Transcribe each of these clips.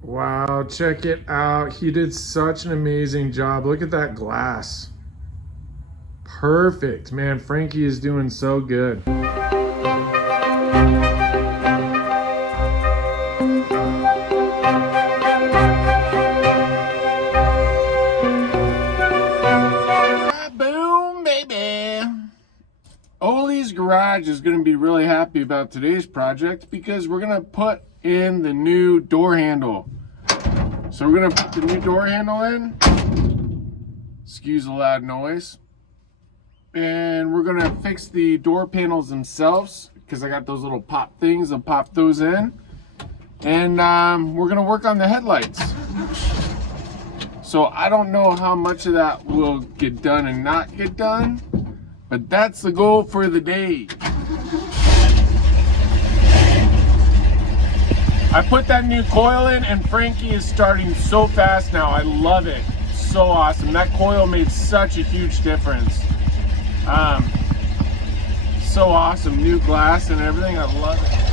Wow, check it out. He did such an amazing job. Look at that glass. Perfect, man. Frankie is doing so good. Boom, baby. Ollie's Garage is going to be really happy about today's project because we're going to put in the new door handle. So we're going to put the new door handle in. Excuse the loud noise. And we're going to fix the door panels themselves because I got those little pop things. I'll pop those in. And we're going to work on the headlights. So I don't know how much of that will get done and not get done, but that's the goal for the day. I put that new coil in and Frankie is starting so fast now. I love it. So awesome. That coil made such a huge difference. So awesome. New glass and everything. I love it.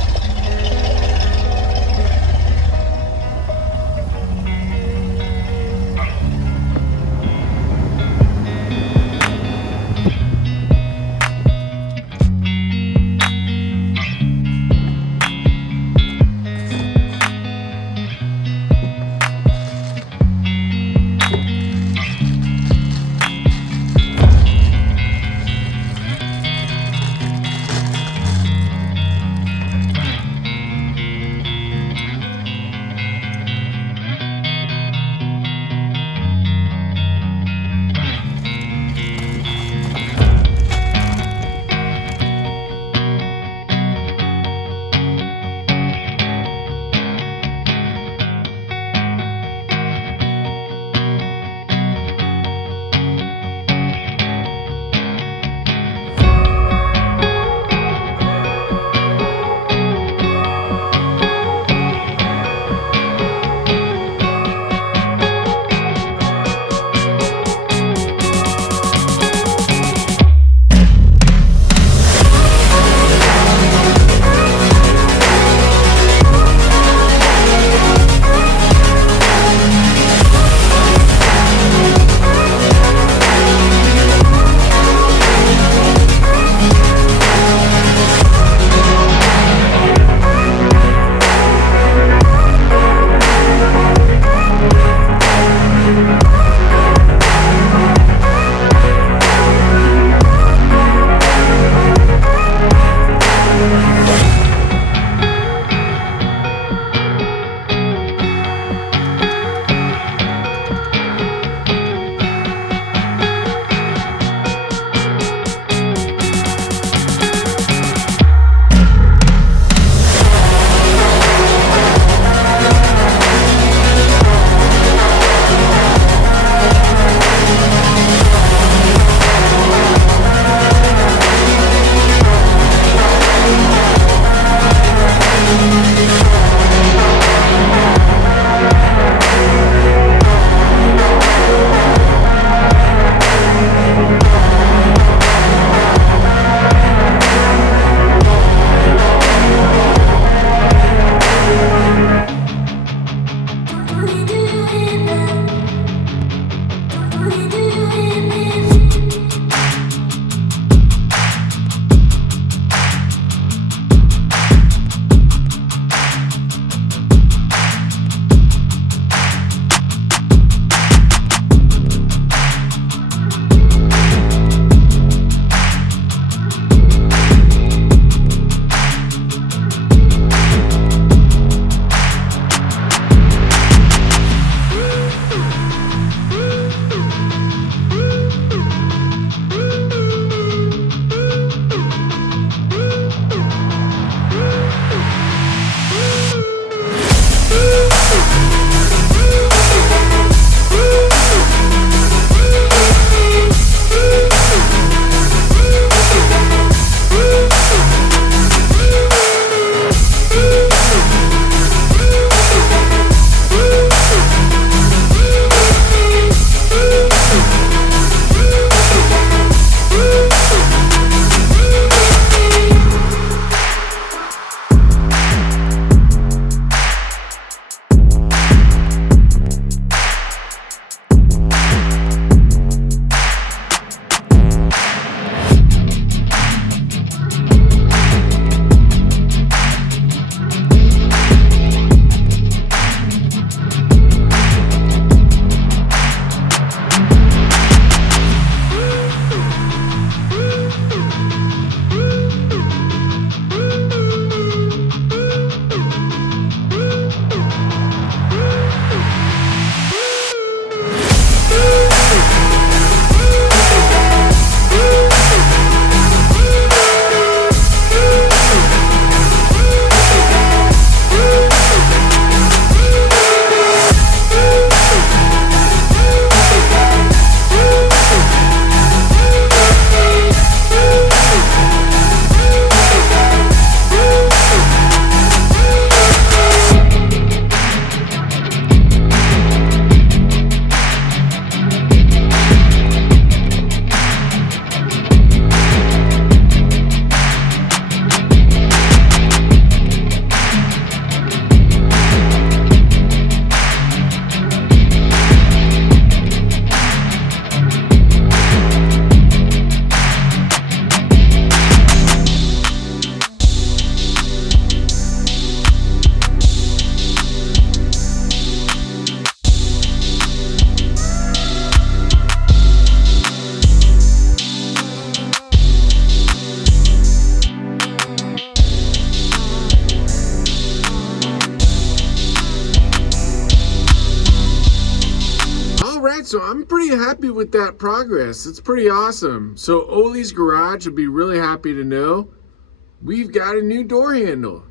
right, so I'm pretty happy with that progress. It's pretty awesome. So Ollie's Garage would be really happy to know we've got a new door handle.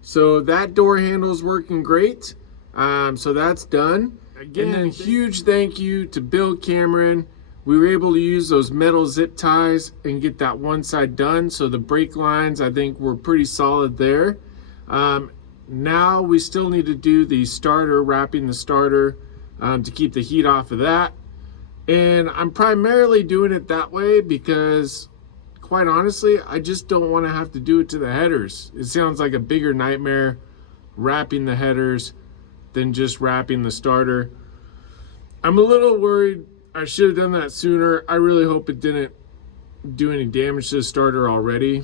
So that door handle is working great. So that's done. Again, and then huge thank you to Bill Cameron. We were able to use those metal zip ties and get that one side done. So the brake lines, I think, were pretty solid there. Now we still need to do the starter, wrapping the starter to keep the heat off of that. And I'm primarily doing it that way because, quite honestly, I just don't want to have to do it to the headers. It sounds like a bigger nightmare wrapping the headers than just wrapping the starter. I'm a little worried. I should have done that sooner. I really hope it didn't do any damage to the starter already.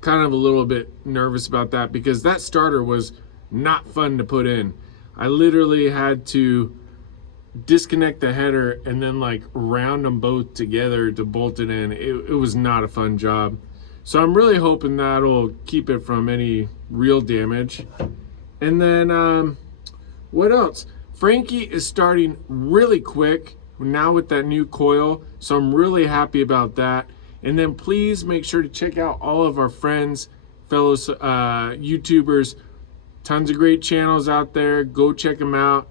Kind of a little bit nervous about that because that starter was not fun to put in. I literally had to disconnect the header and then like round them both together to bolt it in. It was not a fun job. So I'm really hoping that'll keep it from any real damage. And then what else? Frankie is starting really quick now with that new coil. So I'm really happy about that. And then please make sure to check out all of our friends, fellow YouTubers. Tons of great channels out there. Go check them out.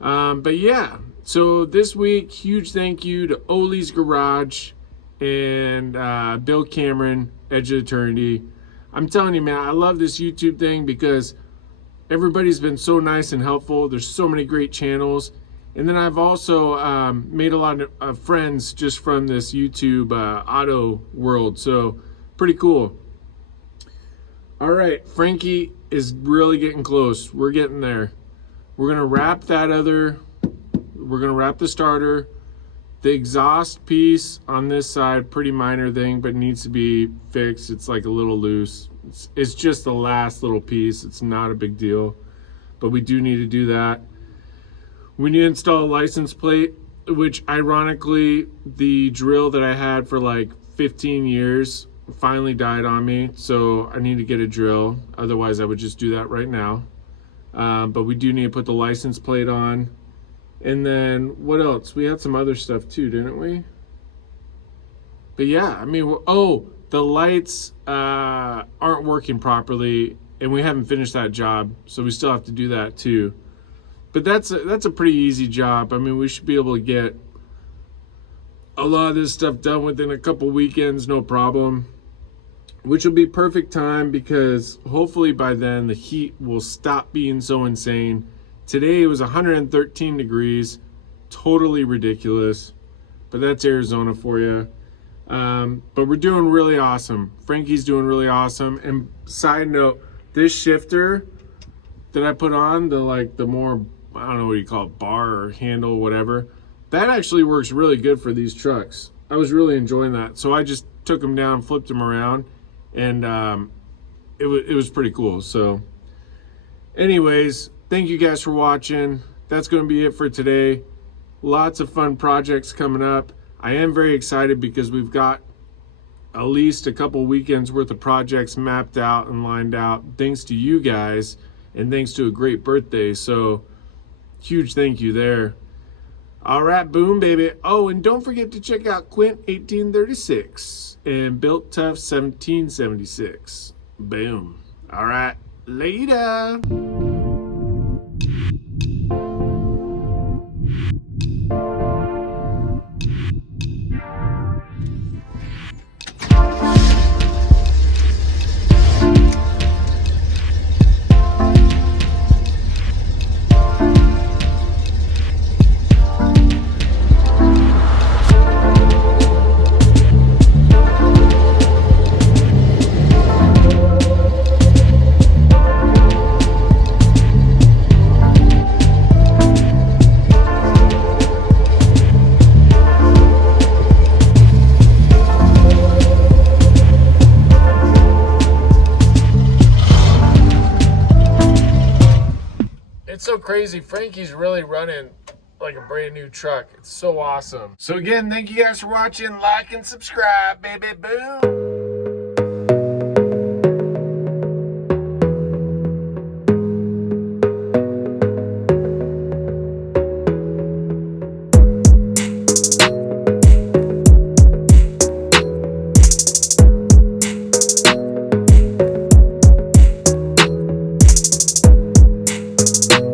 But yeah, so this week, huge thank you to Ollie's Garage and Bill Cameron, Edge of Eternity. I'm telling you, man, I love this YouTube thing because everybody's been so nice and helpful. There's so many great channels. And then I've also made a lot of friends just from this YouTube auto world. So pretty cool. All right, Frankie is really getting close. We're getting there. We're gonna wrap we're gonna wrap the starter. The exhaust piece on this side, pretty minor thing, but needs to be fixed. It's like a little loose. It's just the last little piece. It's not a big deal, but we do need to do that. We need to install a license plate, which ironically, the drill that I had for like 15 years finally died on me. So I need to get a drill. Otherwise, I would just do that right now. But we do need to put the license plate on. And then what else? We had some other stuff too, didn't we? But yeah, I mean, the lights aren't working properly and we haven't finished that job. So we still have to do that too. But that's a pretty easy job. I mean, we should be able to get a lot of this stuff done within a couple weekends, no problem. Which will be perfect time because hopefully by then the heat will stop being so insane. Today it was 113 degrees, totally ridiculous. But that's Arizona for you. But we're doing really awesome. Frankie's doing really awesome. And side note, this shifter that I put on, the more, I don't know what you call it, bar or handle, whatever, that actually works really good for these trucks. I was really enjoying that. So I just took them down, flipped them around, and it was pretty cool. So anyways, thank you guys for watching. That's going to be it for today. Lots of fun projects coming up. I am very excited because we've got at least a couple weekends worth of projects mapped out and lined out, thanks to you guys and thanks to a great birthday. So huge thank you there. All right, boom, baby. Oh, and don't forget to check out Quint 1836 and Built Tough 1776. Boom. All right, later. It's so crazy. Frankie's really running like a brand new truck. It's so awesome. So again, thank you guys for watching. Like and subscribe, baby. Boom. you.